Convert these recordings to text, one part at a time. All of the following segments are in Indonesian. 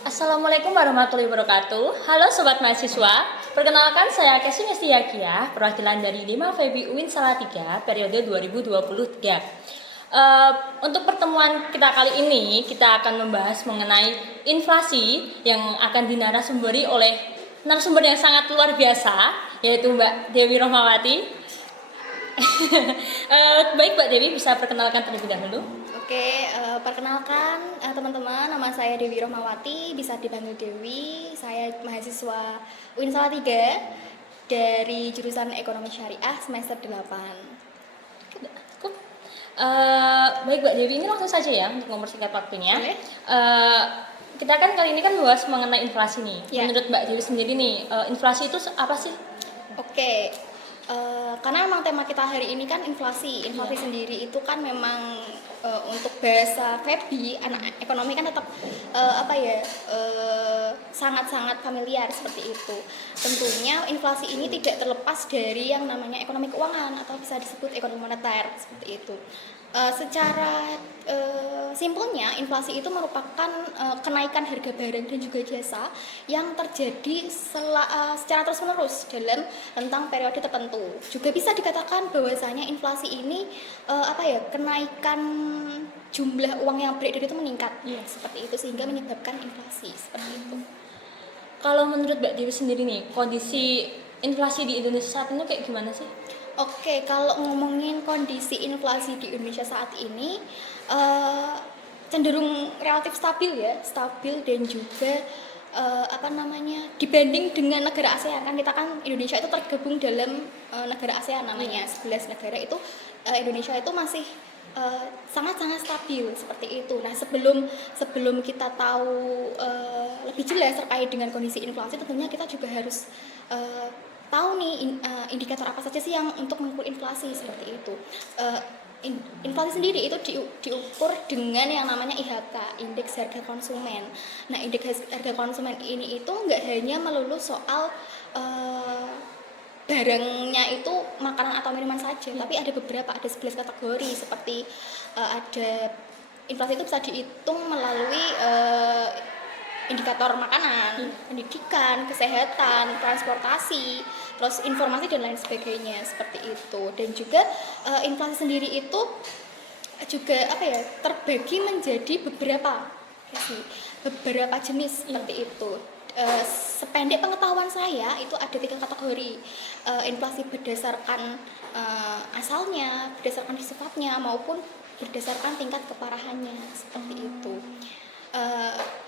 Assalamualaikum warahmatullahi wabarakatuh. Halo Sobat Mahasiswa, perkenalkan saya Casey Mestiakia, perwakilan dari Dima FEBI UIN Salatiga, periode 2023. Untuk pertemuan kita kali ini, kita akan membahas mengenai inflasi yang akan dinarasumberi oleh narasumber yang sangat luar biasa, yaitu Mbak Dewi Rohmawati. Baik Mbak Dewi, bisa perkenalkan terlebih dahulu. Oke, perkenalkan teman-teman, nama saya Dewi Rohmawati, bisa dipanggil Dewi. Saya mahasiswa UIN Salatiga dari jurusan Ekonomi Syariah semester 8. Cukup. Baik Mbak Dewi, ini langsung saja ya untuk mempersingkat waktunya. Boleh? Kita kan kali ini kan bahas mengenai inflasi nih. Ya. Menurut Mbak Dewi sendiri nih, inflasi itu apa sih? Oke, karena memang tema kita hari ini kan inflasi. Inflasi Iya. sendiri itu kan memang untuk bahasa FEBI, anak ekonomi kan tetap sangat-sangat familiar seperti itu. Tentunya inflasi ini tidak terlepas dari yang namanya ekonomi keuangan atau bisa disebut ekonomi moneter seperti itu. Secara simpelnya, inflasi itu merupakan kenaikan harga barang dan juga jasa yang terjadi secara terus-menerus dalam rentang periode tertentu. Juga bisa dikatakan bahwasanya inflasi ini kenaikan jumlah uang yang beredar itu meningkat, seperti itu, sehingga menyebabkan inflasi seperti itu. Kalau menurut Mbak Dewi sendiri nih, kondisi inflasi di Indonesia saat ini kayak gimana sih? Oke, kalau ngomongin kondisi inflasi di Indonesia saat ini cenderung relatif stabil ya, stabil dan juga dibanding dengan negara ASEAN, kan kita kan Indonesia itu tergabung dalam negara ASEAN namanya 11 negara itu, Indonesia itu masih sangat-sangat stabil seperti itu. Nah, sebelum kita tahu lebih jelas terkait dengan kondisi inflasi, tentunya kita juga harus tahu nih indikator apa saja sih yang untuk mengukur inflasi seperti itu. Inflasi sendiri itu diukur dengan yang namanya IHK, indeks harga konsumen. Nah, indeks harga konsumen ini itu nggak hanya melulu soal barangnya itu makanan atau minuman saja, tapi ada 11 kategori seperti ada inflasi itu bisa dihitung melalui indikator makanan, pendidikan, kesehatan, transportasi, terus informasi dan lain sebagainya seperti itu. Dan juga inflasi sendiri itu juga terbagi menjadi beberapa jenis seperti itu. Sependek pengetahuan saya itu ada 3 kategori, inflasi berdasarkan asalnya, berdasarkan sifatnya, maupun berdasarkan tingkat keparahannya seperti itu.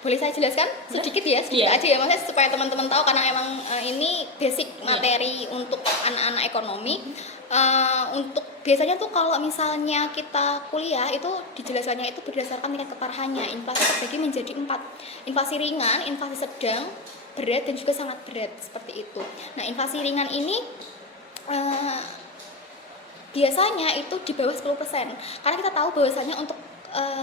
Boleh saya jelaskan sedikit ya, sedikit aja ya, maksudnya supaya teman-teman tahu, karena emang ini basic materi untuk anak-anak ekonomi. Untuk biasanya tuh kalau misalnya kita kuliah itu dijelaskannya itu berdasarkan tingkat keparahannya. Inflasi terbagi menjadi 4, inflasi ringan, inflasi sedang, berat, dan juga sangat berat seperti itu. Nah, inflasi ringan ini biasanya itu di bawah 10%, karena kita tahu bahwasanya untuk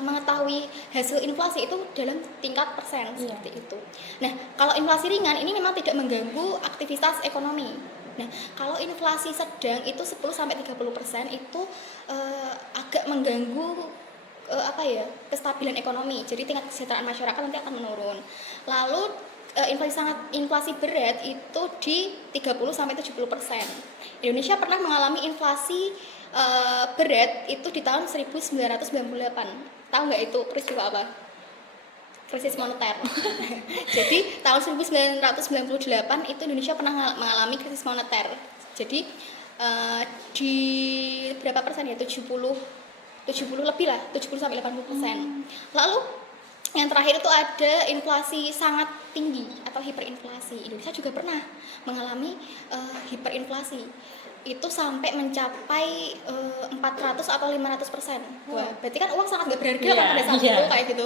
mengetahui hasil inflasi itu dalam tingkat persen seperti itu. Nah, kalau inflasi ringan ini memang tidak mengganggu aktivitas ekonomi. Nah, kalau inflasi sedang itu 10-30% itu agak mengganggu kestabilan ekonomi. Jadi tingkat kesejahteraan masyarakat nanti akan menurun. Lalu inflasi berat itu di 30-70%. Indonesia pernah mengalami inflasi berat itu di tahun 1998. Tahu nggak itu peristiwa apa? Krisis moneter. Jadi tahun 1998 itu Indonesia pernah mengalami krisis moneter. Jadi di berapa persen ya? 70 lebih lah, 70-80%. Lalu yang terakhir itu ada inflasi sangat tinggi atau hiperinflasi. Indonesia juga pernah mengalami hiperinflasi. Itu sampai mencapai 400 atau 500%. Wah, berarti kan uang sangat gak berharga kan pada saat itu kayak gitu.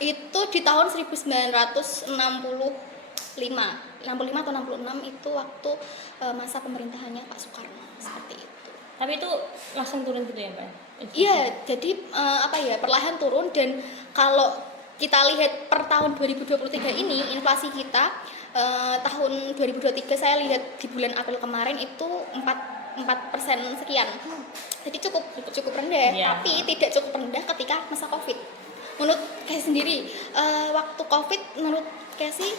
Itu di tahun 1965 atau 66 itu waktu masa pemerintahannya Pak Soekarno seperti itu. Tapi itu langsung turun gitu ya Mbak? Iya, jadi perlahan turun. Dan kalau kita lihat per tahun 2023 ini inflasi kita tahun 2023 saya lihat di bulan April kemarin itu 4% sekian. Jadi cukup rendah, tapi tidak cukup rendah ketika masa Covid. menurut Casey sendiri, waktu COVID menurut Casey,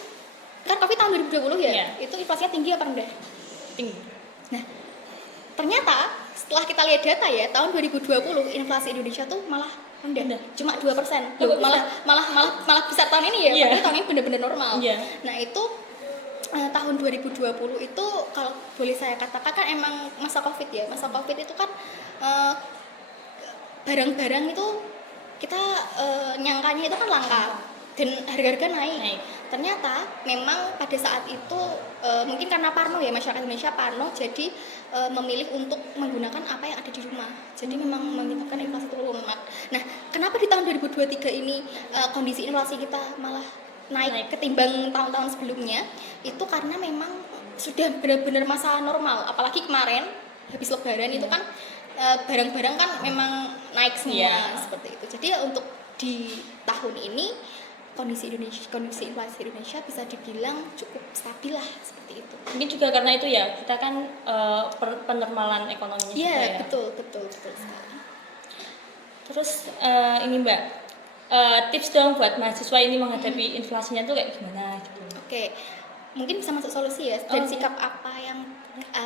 kan COVID tahun 2020 ya, Iya. itu inflasinya tinggi apa rendah? Tinggi. Nah, ternyata setelah kita lihat data ya, tahun 2020 inflasi Indonesia tuh malah rendah, cuma 2%. Loh, kok Malah bisa tahun ini ya, Iya. padahal tahun ini benar-benar normal. Iya. Nah, itu tahun 2020 itu kalau boleh saya katakan kan emang masa Covid ya. Masa Covid itu kan eh, barang-barang itu kita nyangkanya itu kan langka dan harga-harga naik. Ternyata memang pada saat itu mungkin karena parno ya, masyarakat Indonesia parno, jadi memilih untuk menggunakan apa yang ada di rumah. Jadi memang menyebabkan inflasi itu melumat. Nah, kenapa di tahun 2023 ini kondisi inflasi kita malah naik ketimbang tahun-tahun sebelumnya? Itu karena memang sudah benar-benar masa normal. Apalagi kemarin habis lebaran itu kan barang-barang kan memang naik semua seperti itu. Jadi ya untuk di tahun ini kondisi inflasi Indonesia bisa dibilang cukup stabil lah seperti itu. Mungkin juga karena itu ya, kita kan penormalan ekonominya juga ya. Iya, betul sekali. Terus ini Mbak, tips dong buat mahasiswa ini menghadapi inflasinya tuh kayak gimana gitu. Oke, mungkin bisa masuk solusi ya, dan sikap apa yang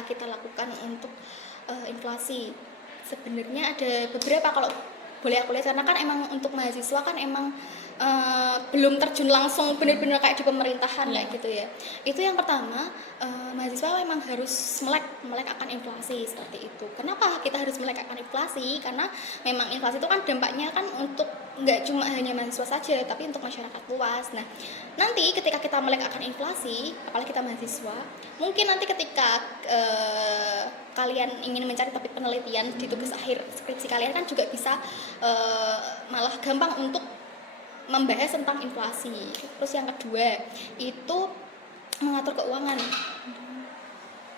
kita lakukan untuk inflasi. Sebenarnya ada beberapa, kalau boleh aku lihat, karena kan emang untuk mahasiswa kan emang belum terjun langsung benar-benar kayak di pemerintahan kayak gitu ya. Itu yang pertama, mahasiswa memang harus melek akan inflasi seperti itu. Kenapa kita harus melek akan inflasi? Karena memang inflasi itu kan dampaknya kan untuk nggak cuma hanya mahasiswa saja, tapi untuk masyarakat luas. Nah, nanti ketika kita melek akan inflasi, apalagi kita mahasiswa, mungkin nanti ketika kalian ingin mencari topik penelitian di tugas akhir skripsi kalian kan juga bisa malah gampang untuk membahas tentang inflasi. Terus yang kedua itu mengatur keuangan.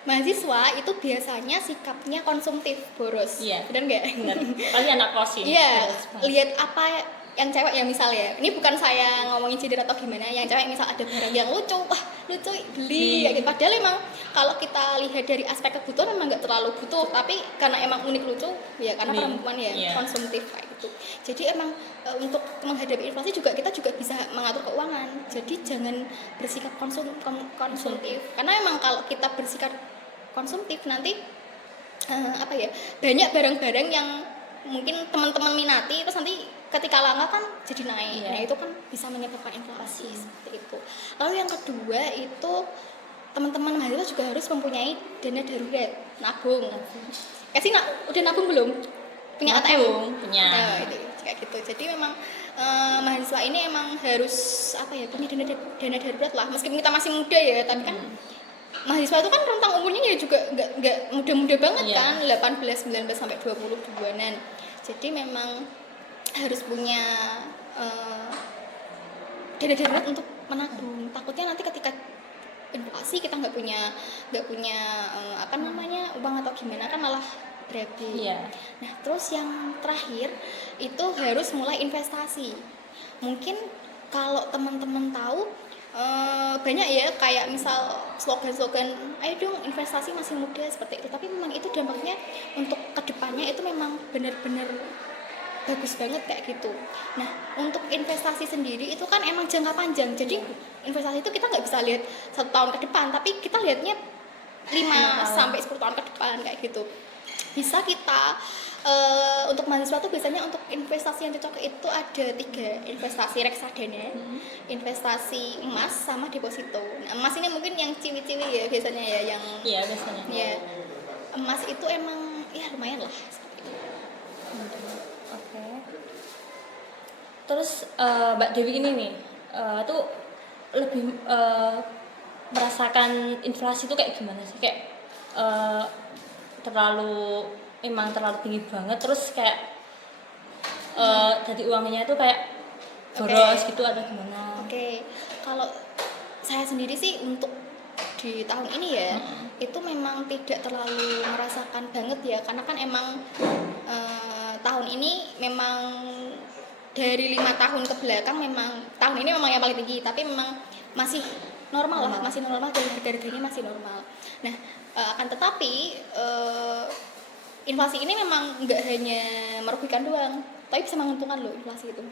Mahasiswa itu biasanya sikapnya konsumtif, boros. Iya. Benar nggak? Benar. Pasti anak kos ini. Iya. Lihat apa yang cewek ya misalnya. Ini bukan saya ngomongin gender atau gimana. Yang cewek misal ada barang yang lucu, wah lucu beli. Kayak gitu. Padahal emang kalau kita lihat dari aspek kebutuhan memang nggak terlalu butuh, tapi karena emang unik lucu, ya karena perempuan ya konsumtif kayak gitu. Jadi emang untuk menghadapi inflasi juga kita juga bisa mengatur keuangan. Jadi jangan bersikap konsumtif. Karena emang kalau kita bersikap konsumtif nanti banyak barang-barang yang mungkin teman-teman minati, terus nanti ketika langka kan jadi naik. Nah, itu kan bisa menyebabkan inflasi seperti itu. Lalu yang kedua itu teman-teman mahasiswa juga harus mempunyai dana darurat, nabung. Udah nabung belum? Punya ATM? Punya. Nah, itu kayak gitu. Jadi memang mahasiswa ini emang harus punya dana darurat lah. Meskipun kita masih muda ya, tapi kan mahasiswa itu kan rentang umurnya ya juga nggak muda-muda banget kan, 18, 19 sampai 22-an. Jadi memang harus punya dana darurat untuk menabung. Takutnya nanti ketika inflasi kita nggak punya uang atau gimana kan malah berabi. Nah, terus yang terakhir itu harus mulai investasi. Mungkin kalau teman-teman tahu banyak ya kayak misal slogan-slogan ayo dong investasi masih muda seperti itu, tapi memang itu dampaknya untuk kedepannya itu memang benar-benar bagus banget kayak gitu. Nah, untuk investasi sendiri itu kan emang jangka panjang, jadi investasi itu kita nggak bisa lihat 1 tahun ke depan, tapi kita lihatnya 5 sampai 10 tahun ke depan kayak gitu. Bisa kita untuk mahasiswa tuh biasanya untuk investasi yang cocok itu ada 3, investasi reksadana, investasi emas, sama deposito. Nah, emas ini mungkin yang ciwi-ciwi ya biasanya ya, yang biasanya. Ya, emas itu emang ya lumayan lah seperti itu. Oke. Terus Mbak Dewi ini nih tuh lebih merasakan inflasi itu kayak gimana sih? Kayak terlalu tinggi banget, terus kayak jadi uangnya itu kayak boros gitu atau gimana? Kalau saya sendiri sih untuk di tahun ini ya itu memang tidak terlalu merasakan banget ya, karena kan emang tahun ini memang dari 5 tahun ke belakang memang tahun ini memang yang paling tinggi, tapi memang masih normal lah, masih normal, dan harga-harganya masih normal. Nah, akan tetapi inflasi ini memang nggak hanya merugikan doang, tapi bisa menguntungkan loh inflasi itu.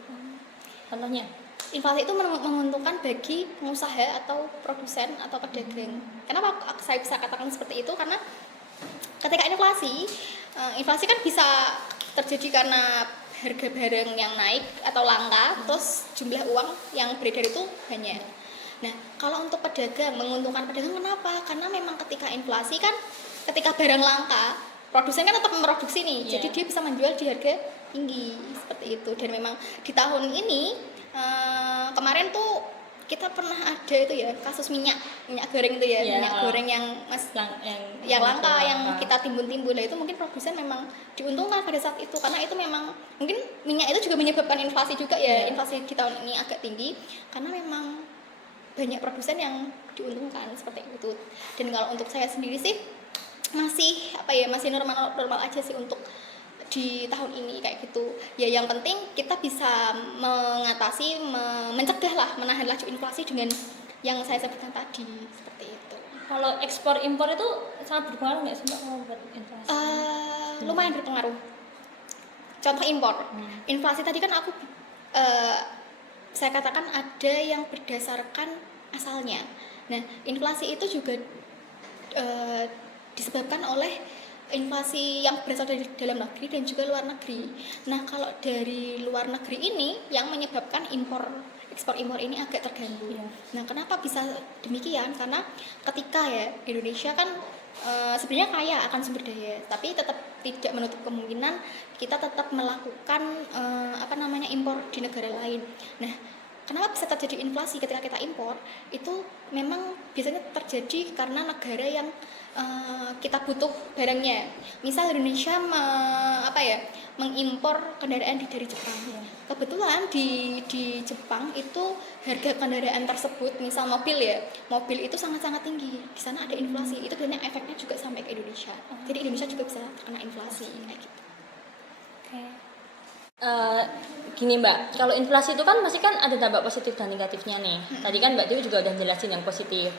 Contohnya? Inflasi itu menguntungkan bagi pengusaha atau produsen atau pedagang. Kenapa saya bisa katakan seperti itu? Karena ketika inflasi kan bisa terjadi karena harga barang yang naik atau langka, terus jumlah uang yang beredar itu banyak. Nah, kalau untuk pedagang, menguntungkan pedagang kenapa? Karena memang ketika inflasi kan, ketika barang langka, produsen kan tetap memproduksi nih, jadi dia bisa menjual di harga tinggi seperti itu. Dan memang di tahun ini kemarin tuh kita pernah ada itu ya kasus minyak goreng itu ya, minyak goreng yang langka yang kita timbun-timbun. Nah, itu mungkin produsen memang diuntungkan pada saat itu karena itu memang mungkin minyak itu juga menyebabkan inflasi juga ya. Inflasi di tahun ini agak tinggi karena memang banyak produsen yang diuntungkan seperti itu. Dan kalau untuk saya sendiri sih masih normal aja sih untuk di tahun ini kayak gitu ya. Yang penting kita bisa mengatasi, mencegah lah, menahan laju inflasi dengan yang saya sebutkan tadi seperti itu. Kalau ekspor impor itu sangat berpengaruh nggak sih Mbak kalau buat inflasi? Lumayan berpengaruh. Contoh impor, inflasi tadi kan saya katakan ada yang berdasarkan asalnya. Nah, inflasi itu juga disebabkan oleh inflasi yang berasal dari dalam negeri dan juga luar negeri. Nah, kalau dari luar negeri ini yang menyebabkan ekspor impor ini agak terganggu. Nah, kenapa bisa demikian? Karena ketika ya Indonesia kan sebenarnya kaya akan sumber daya, tapi tetap tidak menutup kemungkinan kita tetap melakukan impor di negara lain. Nah, kenapa bisa terjadi inflasi ketika kita impor? Itu memang biasanya terjadi karena negara yang kita butuh barangnya. Misal Indonesia mengimpor kendaraan dari Jepang. Kebetulan di Jepang itu harga kendaraan tersebut, misal mobil itu sangat-sangat tinggi. Di sana ada inflasi. Itu sebenarnya efeknya juga sampai ke Indonesia. Jadi Indonesia juga bisa terkena inflasi kayak gitu. Gini Mbak, kalau inflasi itu kan masih kan ada dampak positif dan negatifnya nih. Tadi kan Mbak Dewi juga udah jelasin yang positif.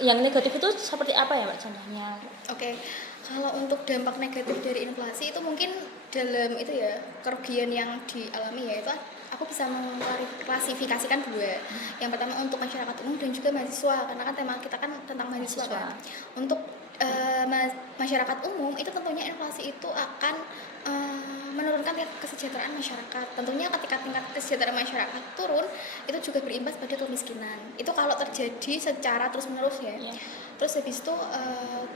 Yang negatif itu seperti apa ya Mbak contohnya? Oke, kalau untuk dampak negatif dari inflasi itu mungkin dalam itu ya kerugian yang dialami ya, itu aku bisa mengklasifikasikan dua. Yang pertama untuk masyarakat umum dan juga mahasiswa, karena kan tema kita kan tentang mahasiswa kan. Untuk masyarakat umum itu tentunya inflasi itu akan menurunkan tingkat kesejahteraan masyarakat. Tentunya ketika tingkat kesejahteraan masyarakat turun, itu juga berimbas pada kemiskinan. Itu kalau terjadi secara terus-menerus ya. Terus habis itu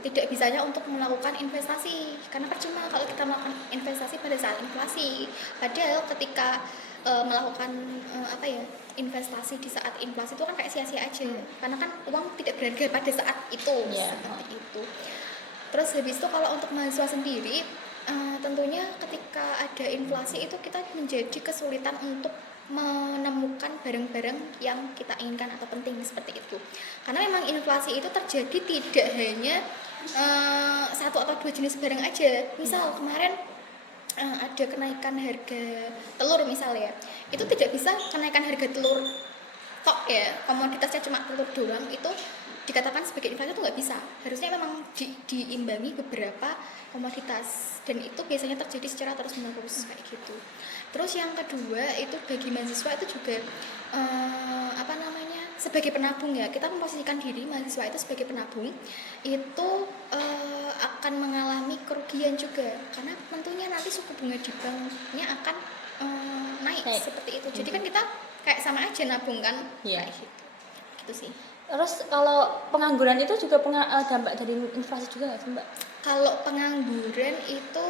tidak bisanya untuk melakukan investasi, karena percuma kalau kita melakukan investasi pada saat inflasi. Padahal ketika melakukan investasi di saat inflasi itu kan kayak sia-sia aja, karena kan uang tidak berharga pada saat itu seperti itu. Terus habis itu kalau untuk mahasiswa sendiri, tentunya ketika ada inflasi itu kita menjadi kesulitan untuk menemukan barang-barang yang kita inginkan atau penting seperti itu. Karena memang inflasi itu terjadi tidak hanya satu atau dua jenis barang aja. Misal kemarin ada kenaikan harga telur misalnya, itu tidak bisa kenaikan harga telur tok ya, komoditasnya cuma telur doang itu dikatakan sebagai inflasi itu nggak bisa. Harusnya memang diimbangi beberapa komoditas, dan itu biasanya terjadi secara terus-menerus kayak gitu. Terus yang kedua itu bagi mahasiswa itu juga sebagai penabung ya, kita memposisikan diri mahasiswa itu sebagai penabung itu akan mengalami kerugian juga, karena tentunya nanti suku bunga di banknya akan naik seperti itu. Jadi kan kita kayak sama aja nabung kan, kayak gitu sih. Terus kalau pengangguran itu juga dampak dari inflasi juga nggak sih Mbak? Kalau pengangguran itu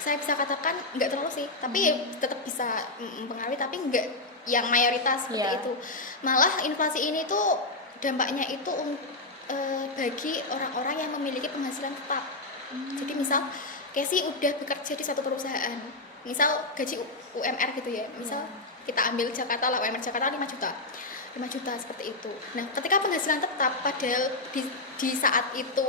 saya bisa katakan nggak terlalu sih, tapi tetap bisa mempengaruhi, tapi nggak yang mayoritas seperti itu. Malah inflasi ini tuh dampaknya itu bagi orang-orang yang memiliki penghasilan tetap. Jadi misal Casey udah bekerja di satu perusahaan, misal gaji UMR gitu ya, misal kita ambil Jakarta lah, UMR Jakarta 5 juta seperti itu. Nah, ketika penghasilan tetap, padahal di saat itu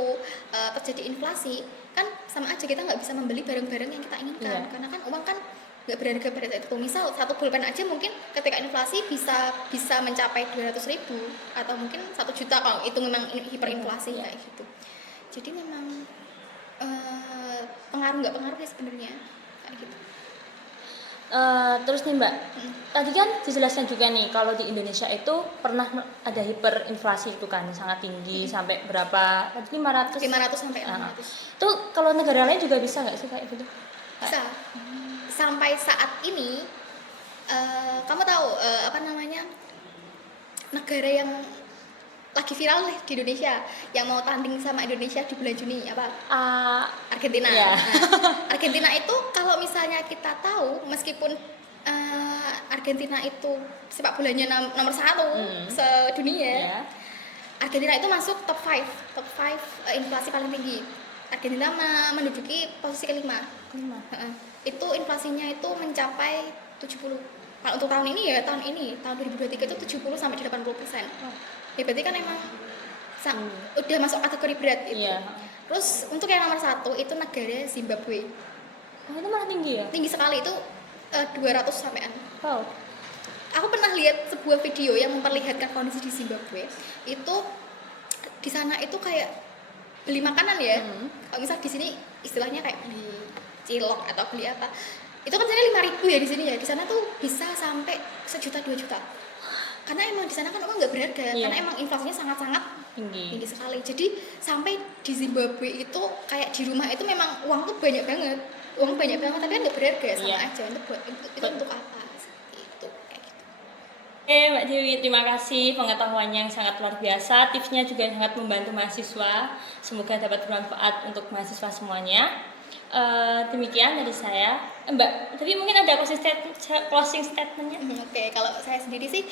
terjadi inflasi, kan sama aja kita nggak bisa membeli barang-barang yang kita inginkan, karena kan uang kan nggak berharga pada saat itu. Misal satu pulpen aja mungkin ketika inflasi bisa mencapai 200.000 atau mungkin 1 juta kalau itu memang hiperinflasi kayak gitu. Jadi memang pengaruh nggak pengaruh ya sebenarnya kayak gitu. Terus nih Mbak, tadi kan dijelaskan juga nih kalau di Indonesia itu pernah ada hiperinflasi itu kan sangat tinggi sampai berapa? Tadi 500. 500 sampai Nah, 600. itu kalau negara lain juga bisa nggak sih kayak gitu? Bisa. Sampai saat ini kamu tahu apa namanya negara yang lagi viral nih di Indonesia yang mau tanding sama Indonesia di bulan Juni apa? Ah, Argentina. Iya. Nah, Argentina itu kalau misalnya kita tahu meskipun Argentina itu sepak bolanya nomor satu sedunia, ya. Argentina itu masuk top 5 inflasi paling tinggi. Argentina menduduki posisi kelima. Itu inflasinya itu mencapai 70. Kalau untuk tahun ini tahun 2023 itu 70 sampai 80%. Ya berarti kan emang udah masuk kategori berat itu. Iya. Terus untuk yang nomor 1 itu negara Zimbabwe. Oh, itu malah tinggi ya? Tinggi sekali itu 200 sampean. Wow. Aku pernah lihat sebuah video yang memperlihatkan kondisi di Zimbabwe. Itu di sana itu kayak beli makanan ya. Kalau misal di sini istilahnya kayak beli cilok atau beli apa. Itu kan sana 5.000 ya di sini ya. Di sana tuh bisa sampai 1 juta 2 juta. Karena emang di sana kan uang nggak berharga. Iya. Karena emang inflasinya sangat-sangat tinggi Tinggi. sekali. Jadi sampai di Zimbabwe itu kayak di rumah itu memang uang tuh banyak banget. Uang banyak banget tapi kan nggak berharga sama Iya. aja. Itu untuk apa? Seperti itu kayak gitu. Oke Mbak Dewi, terima kasih pengetahuannya yang sangat luar biasa. Tipsnya juga sangat membantu mahasiswa. Semoga dapat bermanfaat untuk mahasiswa semuanya. Demikian dari saya. Mbak, tapi mungkin ada closing statement-nya? Oke, kalau saya sendiri sih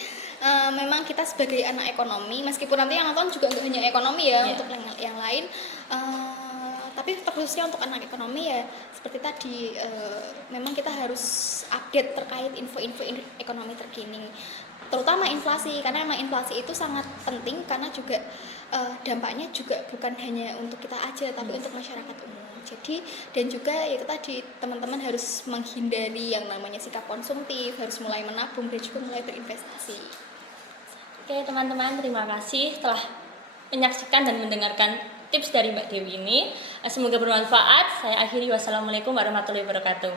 memang kita sebagai anak ekonomi, meskipun nanti yang nonton juga nggak hanya ekonomi ya, Iya. untuk yang lain, tapi terkhususnya untuk anak ekonomi ya, seperti tadi memang kita harus update terkait info-info ekonomi terkini, terutama inflasi, karena emang inflasi itu sangat penting karena juga dampaknya juga bukan hanya untuk kita aja, tapi untuk masyarakat umum. Jadi dan juga itu tadi teman-teman harus menghindari yang namanya sikap konsumtif, harus mulai menabung dan juga mulai berinvestasi. Oke teman-teman, terima kasih telah menyaksikan dan mendengarkan tips dari Mbak Dewi ini. Semoga bermanfaat. Saya akhiri, wassalamualaikum warahmatullahi wabarakatuh.